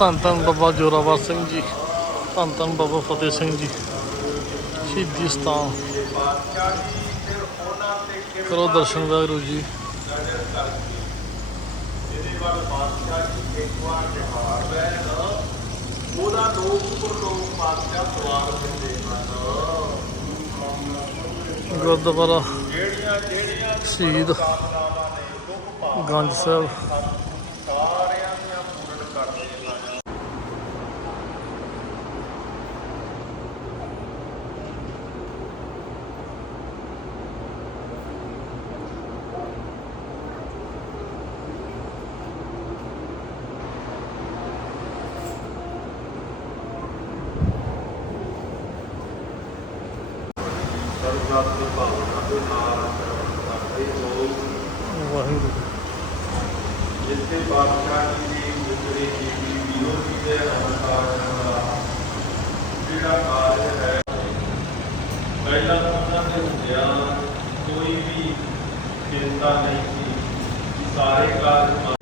ਧੰਨ ਧੰਨ ਬਾਬਾ ਜੋਰਾਵਰ ਸਿੰਘ ਜੀ, ਧੰਨ ਧੰਨ ਬਾਬਾ ਫਤਿਹ ਸਿੰਘ ਜੀ, ਸ਼ਹੀਦੀ ਸਥਾਨ। ਕਰੋ ਦਰਸ਼ਨ ਵਾਹਿਗੁਰੂ ਜੀ। ਉਹਦਾ ਲੋਕ ਉੱਪਰ ਲੋਕ ਪਾਤਸ਼ਾਹ ਸਵਾਰ ਦਿੰਦੇ ਹਨ ਗੁਰਦੁਆਰਾ ਜਿਹੜੀਆਂ ਜਿਹੜੀਆਂ ਸ਼ਹੀਦ ਗੰਜ ਸਾਹਿਬ। ਸਰਬੱਤ ਦੀ ਭਾਵਨਾ ਦੇ ਨਾਲ ਕਰਦੇ ਲੋਕ ਵਾਹਿਗੁਰੂ। ਜਿੱਥੇ ਬਾਦਸ਼ਾਹ ਜੀ ਦੀ ਗੁਜਰੀ ਜੀ ਦੀ ਵੀਰੋ ਦੇ ਅਵਤਾਰ ਦਾ ਜਿਹੜਾ ਕਾਰਜ ਹੈ ਪਹਿਲਾਂ ਉਹਨਾਂ ਦੇ ਹੁੰਦਿਆਂ ਕੋਈ ਵੀ ਚਿੰਤਾ ਨਹੀਂ ਸੀ ਸਾਰੇ ਕਾਰਜ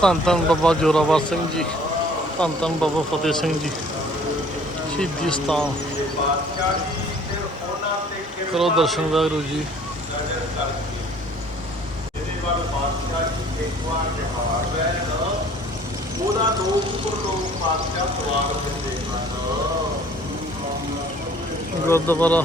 ਧੰਨ ਧੰਨ ਬਾਬਾ ਜੋਰਾਵਰ ਸਿੰਘ ਜੀ ਧੰਨ ਧੰਨ ਬਾਬਾ ਫਤਿਹ ਸਿੰਘ ਜੀ ਸ਼ਹੀਦੀ ਸਥਾਨ। ਕਰੋ ਦਰਸ਼ਨ ਵਾਹਿਗੁਰੂ ਜੀ। ਵੱਲ ਬਾਦਸ਼ਾਹ ਜੀ ਇੱਕ ਵਾਰ ਜਹਾਰ ਬੈਣ ਉਹਦਾ ਲੋਕ ਉੱਪਰ ਲੋਕ ਬਾਦਸ਼ਾਹ ਸਵਾਰ ਦਿੰਦੇ ਹਨ ਗੁਰਦੁਆਰਾ